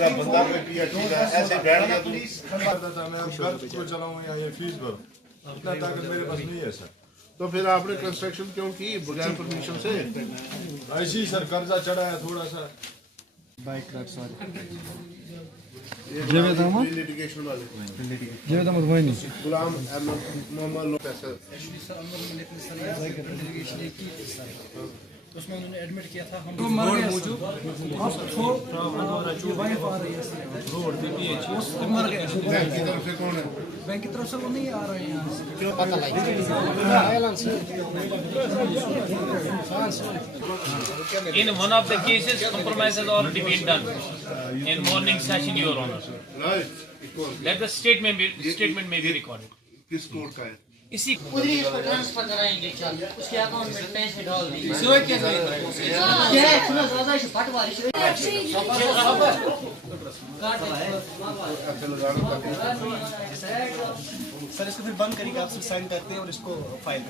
मेरा बंदा कोई PhD का ऐसे बैठ गया तू। मैं घर को चलाऊं या ये फीस भरूं, इतना ताकत मेरे पास नहीं है सर। तो फिर आपने कंस्ट्रक्शन क्यों की बगैर परमिशन से? ऐसे ही सर कर्जा चढ़ा है थोड़ा सा। जावेद अहमद लिटिगेशन वाले जावेद अहमद वही नहीं गुलाम अहमद मोहम्मद लोग पैसा उसमें उन्होंने एडमिट किया था हम बोर्ड मौजूद आपको वाइफ आ रही है रोड पे मर गया। बैंक की तरफ से कौन है? बैंक की तरफ से वो नहीं आ रहे हैं यहाँ से क्यों पता लगा In one of the cases, compromise has already been done in morning session, Your Honor. Right Let the statement may be recorded. किस कोर्ट का है? इसी उधर इसको ट्रांसफर कराएंगे चल उसके अकाउंट में पैसे डाल देंगे क्या है सुनो ज्यादा इसे पटवारी से सर इसको फिर बंद करिए, आप साइन करते हैं और इसको फाइल